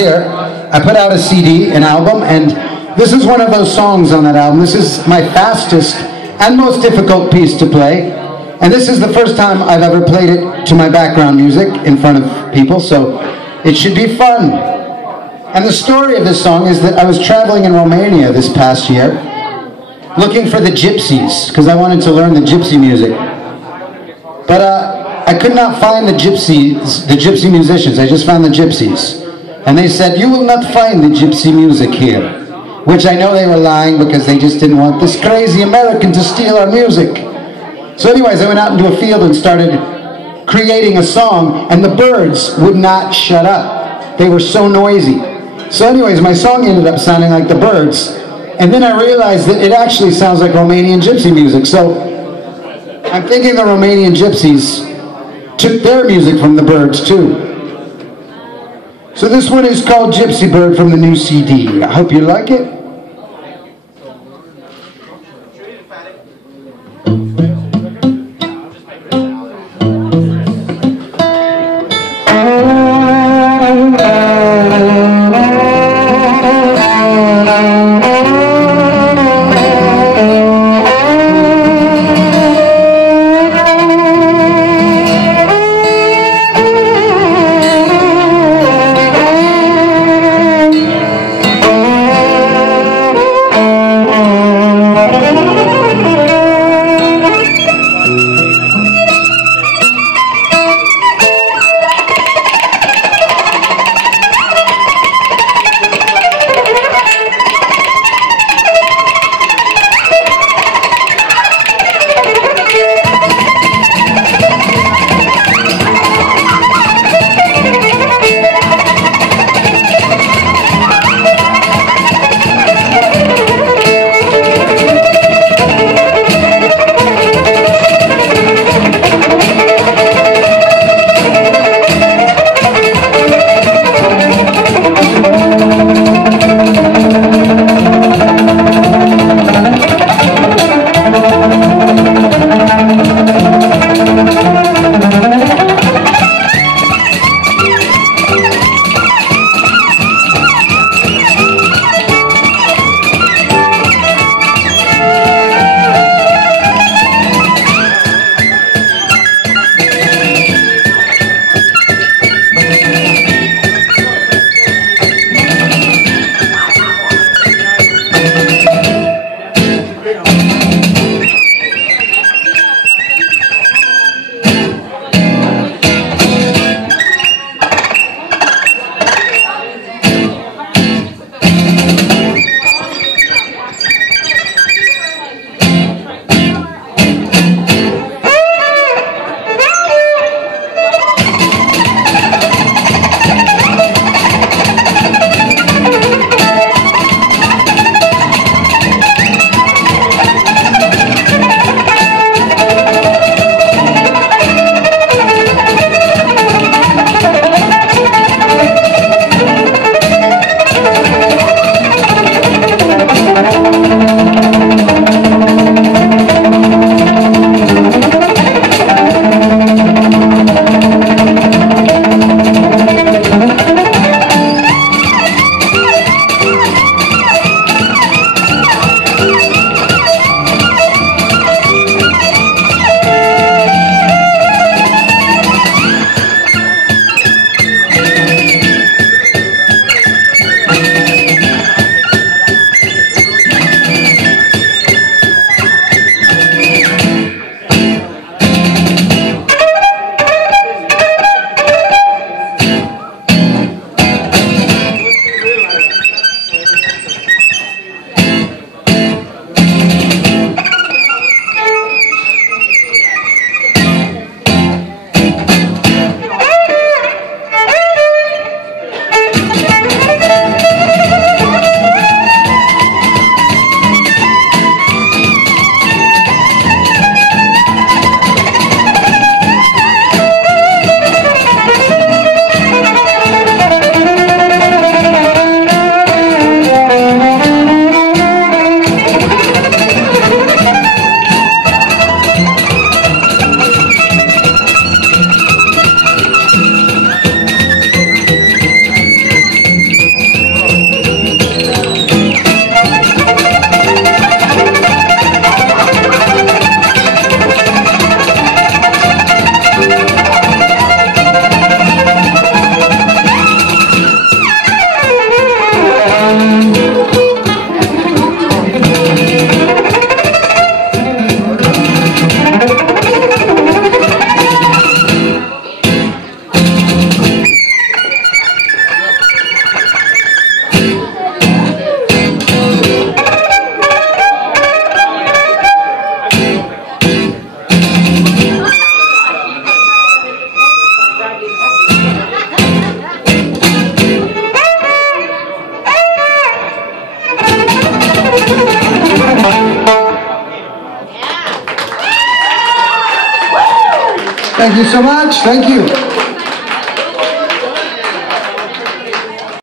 Here, I put out a CD, an album, and this is one of those songs on that album. This is my fastest and most difficult piece to play. And this is the first time I've ever played it to my background music in front of people, so it should be fun. And the story of this song is that I was traveling in Romania this past year, looking for the gypsies, because I wanted to learn the gypsy music. But I could not find the gypsy musicians. I just found the gypsies. And they said, "You will not find the gypsy music here." Which I know they were lying, because they just didn't want this crazy American to steal our music. So anyways, I went out into a field and started creating a song, and the birds would not shut up. They were so noisy. So anyways, my song ended up sounding like the birds. And then I realized that it actually sounds like Romanian gypsy music. So I'm thinking the Romanian gypsies took their music from the birds too. So this one is called Gypsy Bird from the new CD. I hope you like it. Thank you so much. Thank you.